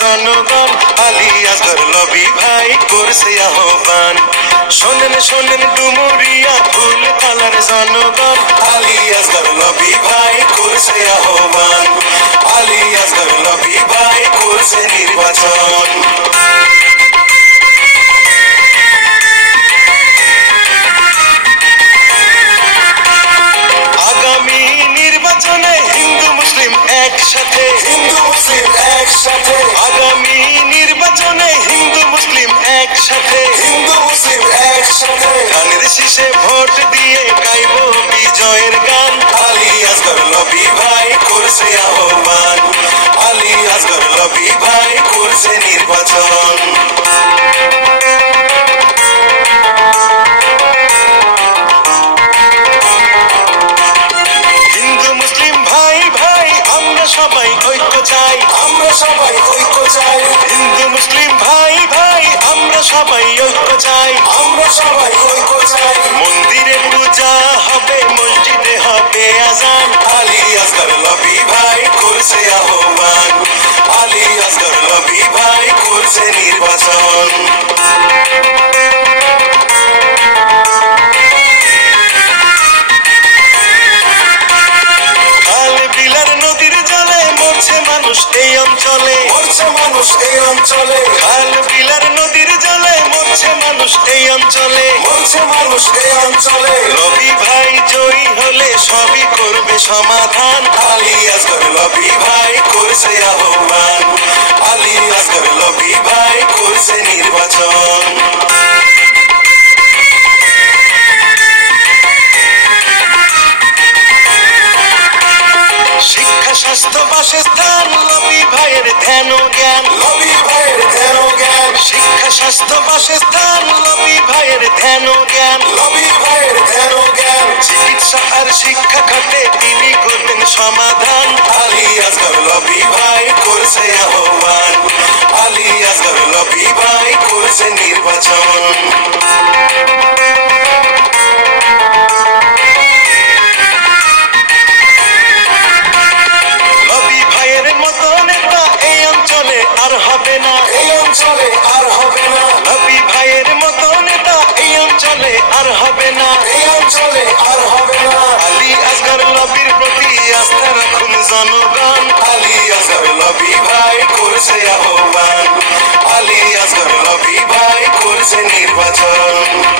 জনগণ আলী আসগর লবি ভাই করছে আহ্বান। শোনেন শোনেন ডুমুরিয়া ফুলতলার জনগণ আলী আসগর লবি ভাই করছে আহ্বান। আলী আসগর লবি ভাই করছে নির্বাচন। আগামী নির্বাচনে হিন্দু মুসলিম একসাথে, হিন্দু মুসলিম একসাথে। আগামী নির্বাচনে হিন্দু মুসলিম একসাথে, হিন্দু মুসলিম একসাথে। ধানের শীষে ভোট দিয়ে গাইব বিজয়ের গান। আলী আসগর লবি ভাই করছে আহ্বান। আলী আসগর লবি ভাই করছে নির্বাচন। সবাই ঐক্য চাই, আমরা সবাই ঐক্য চাই। হিন্দু মুসলিম ভাই ভাই আমরা সবাই ঐক্য চাই, আমরা সবাই ঐক্য চাই। মন্দিরে পূজা হবে, মসজিদে হবে আজান। আলী আসগর লবি ভাই করছে আহ্বান। আলী আসগর লবি ভাই করছে নির্বাচন। মানুষ এই অঞ্চলে মরছে, মানুষ এই অঞ্চলে। খাল বিলার নদীর জলে মরছে মানুষ এই অঞ্চলে, মরছে মানুষ এই অঞ্চলে। লবি ভাই জয়ী হলে সবই করবে সমাধান। আলী আসগর লবি ভাই করছে আহ্বান। আলী আসগর লবি ভাই করছে নির্বাচন। শিক্ষা স্বাস্থ্য বাসস্থান লবি ভাইয়ের ধ্যান জ্ঞান, লবি ভাইয়ের ধ্যান জ্ঞান। শিক্ষা স্বাস্থ্য বাসস্থান লবি ভাইয়ের ধ্যান জ্ঞান, লবি ভাইয়ের ধ্যান জ্ঞান। চিকিৎসা আর শিক্ষা খাতে তিনি করবেন সমাধান। আলী আসগর লবি ভাই করছে আহ্বান। আলী আসগর লবি ভাই করছে নির্বাচন। আর হবে না এই অঞ্চলে, আর হবে না। লবি ভাইয়ের মতো নেতা এই অঞ্চলে আর হবে না, এই অঞ্চলে আর হবে না। আলী আসগর লবির প্রতি আস্থা রাখুন জনগণ। আলী আসগর লবি ভাই করছে আহ্বান। আলী আসগর লবি ভাই করছে নির্বাচন।